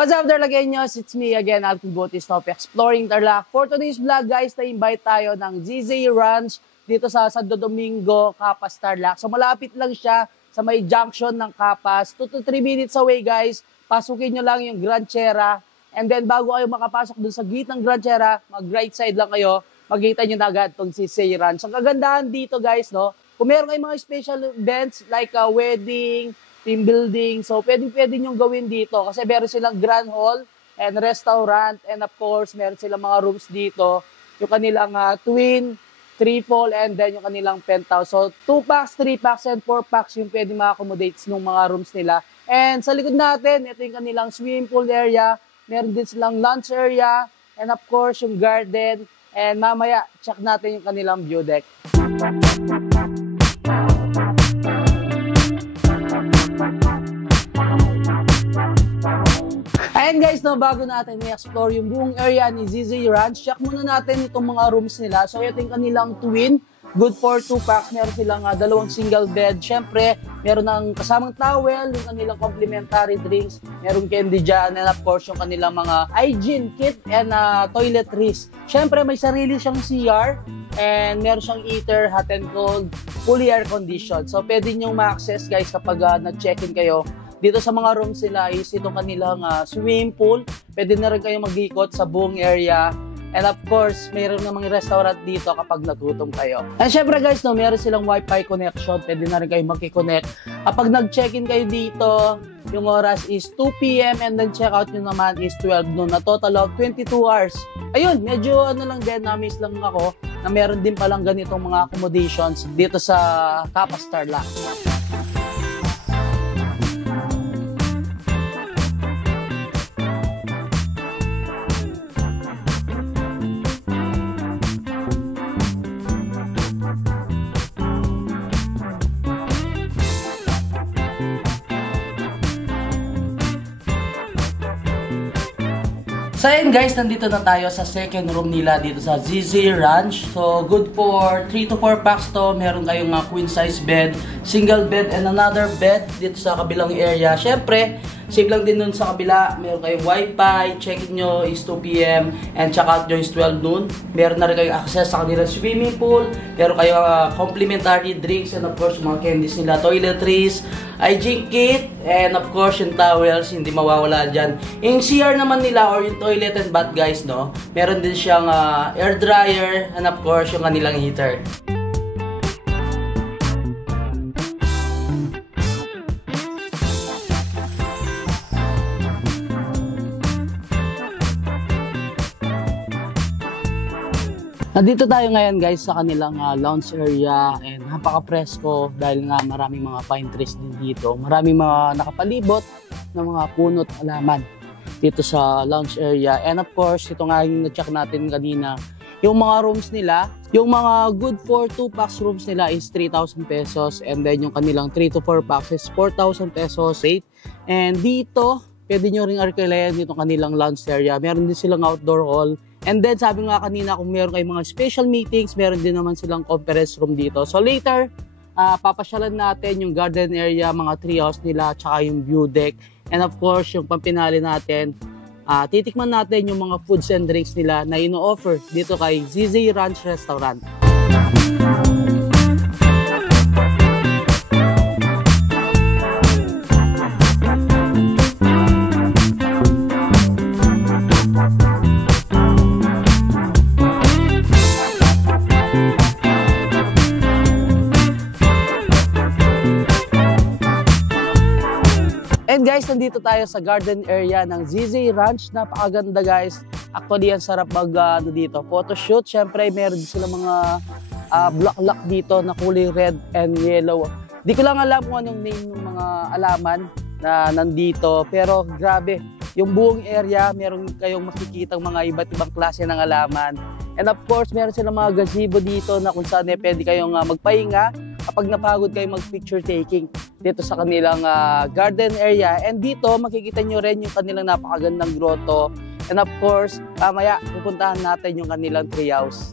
What's up there, Lagueños? It's me again, Alvin Bautista of Exploring Tarlac. For today's vlog, guys, na-invite tayo ng ZZ Ranch dito sa Santo Domingo, Capas, Tarlac. So malapit lang siya sa may junction ng Capas. 2 to 3 minutes away, guys. Pasukin nyo lang yung Grand Sierra. And then bago kayo makapasok dun sa gate ng Grand Sierra, mag-right side lang kayo, makikita nyo na agad itong ZZ Ranch. Ang kagandahan dito, guys, no? Kung meron kayong mga special events like a wedding, team building. So, pwede nyo gawin dito kasi meron silang grand hall and restaurant and of course, meron silang mga rooms dito. Yung kanilang twin, triple, and then yung kanilang penthouse. So, 2 packs, 3 packs, and 4 packs yung pwede ma-accommodate ng mga rooms nila. And sa likod natin, ito yung kanilang swimming pool area. Meron din silang lunch area and of course, yung garden. And mamaya, check natin yung kanilang view deck. Ayan guys, no, bago natin i-explore yung buong area ni ZZ Ranch, check muna natin itong mga rooms nila. So ito yung kanilang twin, good for 2 packs. Meron silang 2 single bed. Siyempre, meron ng kasamang towel, yung kanilang complimentary drinks, meron candy dyan, and of course yung kanilang mga hygiene kit and toiletries. Siyempre, may sarili siyang CR and meron siyang heater, hot and cold, fully air conditioned. So pwede nyo ma-access guys kapag nag-check-in kayo. Dito sa mga rooms nila is itong kanilang swimming pool. Pwede na rin kayo mag-ikot sa buong area. And of course, mayroon namang restaurant dito kapag nagutom kayo. And syempre guys, no, meron silang wifi connection. Pwede na rin kayo mag-connect. Kapag nag-check-in kayo dito, yung oras is 2 p.m. and then check-out nyo naman is 12 noon. Na total of 22 hours. Ayun, medyo ano lang din, na-miss lang ako na meron din palang ganitong mga accommodations dito sa Capas, Tarlac. So ayun guys, nandito na tayo sa second room nila dito sa ZZ Ranch. So good for 3 to 4 packs to. Meron kayong queen size bed, single bed, and another bed dito sa kabilang area. Syempre, save lang din nun sa kabila. Meron kayong wifi, check-in nyo is 2 p.m. and check-out nyo is 12 noon. Meron na rin kayong access sa kanilang swimming pool. Meron kayong complimentary drinks and of course mga candies nila, toiletries, hygiene kit, and of course yung towels, hindi mawawala dyan. Yung CR naman nila or yung toilet and bath guys, no, meron din siyang air dryer and of course yung kanilang heater. Nandito tayo ngayon guys sa kanilang lounge area and napaka-presko dahil nga maraming mga pine trees din dito. Maraming mga nakapalibot ng mga puno at halaman dito sa lounge area. And of course, ito nga yung na-check natin kanina. Yung mga rooms nila, yung mga good for 2 packs rooms nila is 3,000 pesos. And then yung kanilang 3 to 4 packs is 4,000 pesos rate. And dito, pwede nyo rin arkilayan itong kanilang lounge area. Meron din silang outdoor hall. And then sabi nga kanina kung meron kayong mga special meetings, meron din naman silang conference room dito. So later, papasyalan natin yung garden area, mga treehouse nila, tsaka yung view deck. And of course, yung pampinali natin, titikman natin yung mga foods and drinks nila na ino-offer dito kay ZZ Ranch Restaurant. And guys, nandito tayo sa garden area ng ZZ Ranch. Napakaganda guys. Actually, ang sarap dito. Photoshoot. Siyempre, meron sila mga block dito na kulay red and yellow. Di ko lang alam kung anong name ng mga alaman na nandito. Pero grabe, yung buong area, meron kayong makikita mga iba't ibang klase ng alaman. And of course, meron silang mga gazebo dito na kung saan pwede kayong magpahinga kapag napagod kayo mag-picture taking dito sa kanilang garden area. And dito, makikita nyo rin yung kanilang napakagandang grotto. And of course, mamaya pupuntahan natin yung kanilang treehouse.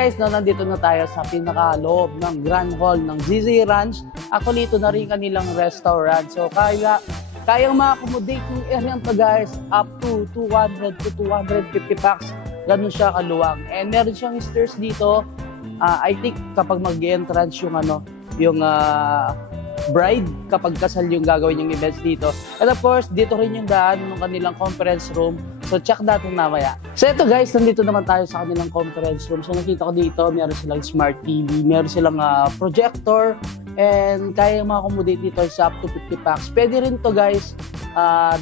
guys, no, nandito na tayo sa pinaka-loob ng Grand Hall ng ZZ Ranch. Actually, ito na rin kanilang restaurant. So, kayang ma-accommodate yung area to guys up to 200 to 250 packs. Ganun siya kaluwang. And meron siyang stairs dito. I think kapag mag-entrance yung bride, kapag kasal yung gagawin yung events dito. And of course, dito rin yung daan ng kanilang conference room. So, check natin mamaya. So, ito guys, nandito naman tayo sa kanilang conference room. So, nakita ko dito, meron silang smart TV, meron silang projector, and kaya ma-accommodate dito sa up to 50 packs. Pwede rin to guys,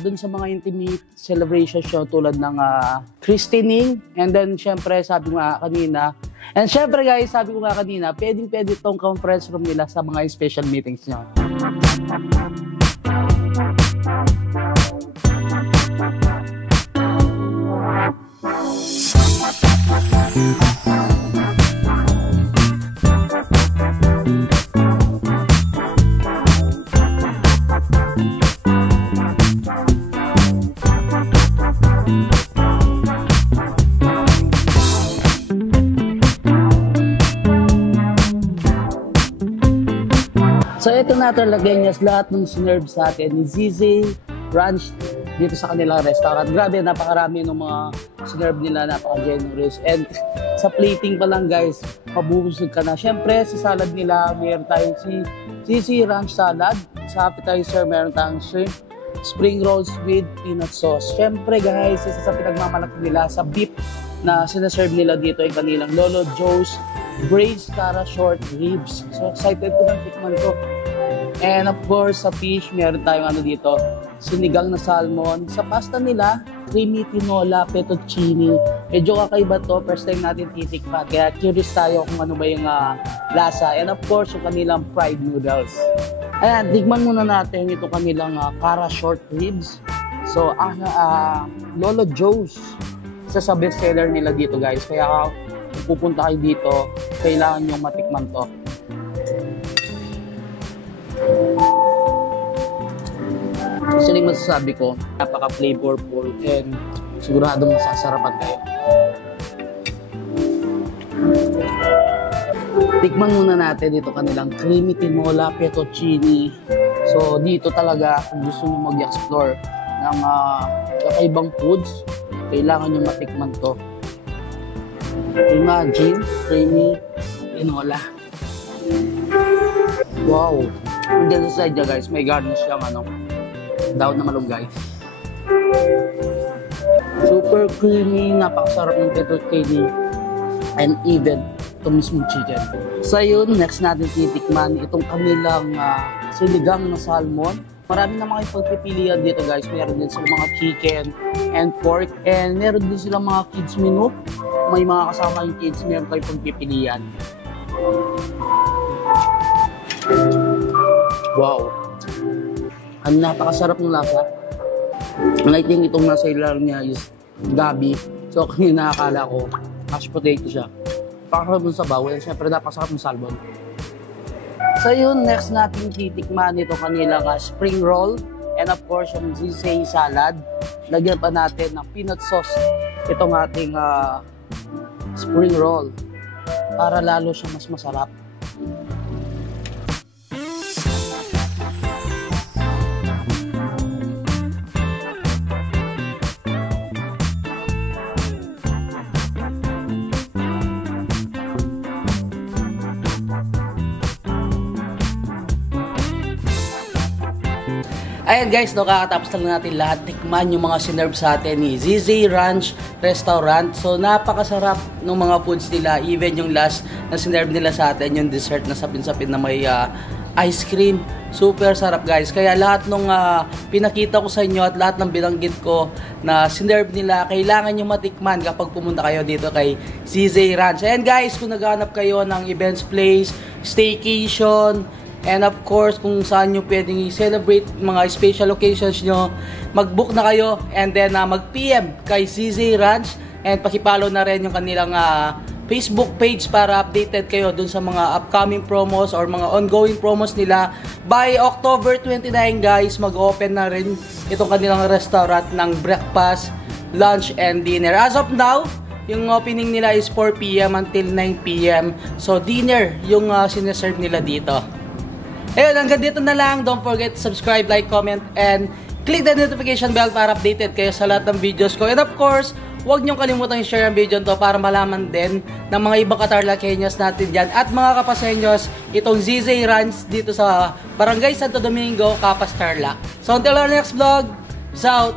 dun sa mga intimate celebration show tulad ng christening. And then, syempre, sabi ko nga kanina, pwedeng-pwede itong conference room nila sa mga special meetings nyo. So ito na talaga niya lahat ng sinerve sa atin ni ZZ Ranch dito sa kanilang restaurant. Grabe, napakarami ng mga sinerve nila, napaka-generous. And sa plating pa lang guys, mabubusog ka na. Siyempre, sa salad nila, meron tayong ZZ Ranch salad. Sa appetizer, meron tayong shrimp, spring rolls with peanut sauce. Siyempre guys, isa sa pinagmamalaki nila sa beef na sinaserve nila dito ay kanilang Lolo Joe's braised Cara short ribs. So excited ko ng tikman ko. And of course, sa fish, meron tayong dito, sinigang na salmon. Sa pasta nila, creamy tinola, fettuccine. Medyo kakaiba to, first time natin titikman. Kaya curious tayo kung ano ba yung lasa. And of course, yung kanilang fried noodles. Ayan, tigman muna natin itong kanilang Cara short ribs. So, Lolo Joe's, isa sa bestseller nila dito guys. Kaya kung pupunta kayo dito, kailangan nyo matikman to. Actually, masasabi ko, napaka-flavorful and siguradong masasarapan kayo. Tikman muna natin dito kanilang creamy tinola, fettuccine. So, dito talaga, kung gusto nyo mag-explore ng kakaibang foods, kailangan nyo matikman to. Imagine, creamy tinola. Wow! And then sa side niya guys, may garnish siyang daon na malunggay. Super creamy, napakasarap ng fettuccine and even ito mismong chicken. So yun, next natin titikman itong kanilang sinigang na salmon. Marami naman kayong pagpipilian dito guys. Meron din silang mga chicken and pork, and meron din silang mga kids menu. May mga kasama yung kids, meron kayong pagpipilian. Wow! Ang napakasarap ng lasa. And I think itong nasa ilalim niya is gabi. So kanina nakakala ko mashed potato siya. Pakasarap ng sabaw, and syempre napakasarap ng salmon. So yun, next natin titikman ito kanilang spring roll. And of course, yung ZZ salad. Lagyan pa natin ng peanut sauce itong ating spring roll para lalo siya mas masarap. Ayan guys, kakatapos lang natin lahat tikman yung mga sinerve sa atin ni ZZ Ranch Restaurant. So napakasarap ng mga foods nila, even yung last na sinerve nila sa atin, yung dessert na sapin-sapin na may ice cream. Super sarap guys. Kaya lahat ng pinakita ko sa inyo at lahat ng binanggit ko na sinerve nila, kailangan nyo matikman kapag pumunta kayo dito kay ZZ Ranch. Ayan guys, kung naghahanap kayo ng events place, staycation, and of course, kung saan nyo pwedeng i-celebrate mga special occasions nyo, mag-book na kayo and then mag-PM kay ZZ Ranch, and pakipollow na rin yung kanilang Facebook page para updated kayo dun sa mga upcoming promos or mga ongoing promos nila. By October 29 guys, mag-open na rin itong kanilang restaurant ng breakfast, lunch, and dinner. As of now, Yung opening nila is 4 PM until 9 PM. So, dinner yung sineserve nila dito. Ayun, hanggang dito na lang. Don't forget to subscribe, like, comment, and click the notification bell para updated kayo sa lahat ng videos ko. And of course, huwag niyong kalimutan i-share ang video to para malaman din ng mga ibang Katarlakeños natin dyan. At mga kapasenyos, itong ZZ Ranch dito sa Barangay Santo Domingo, Capas, Tarlac. So until our next vlog, peace out!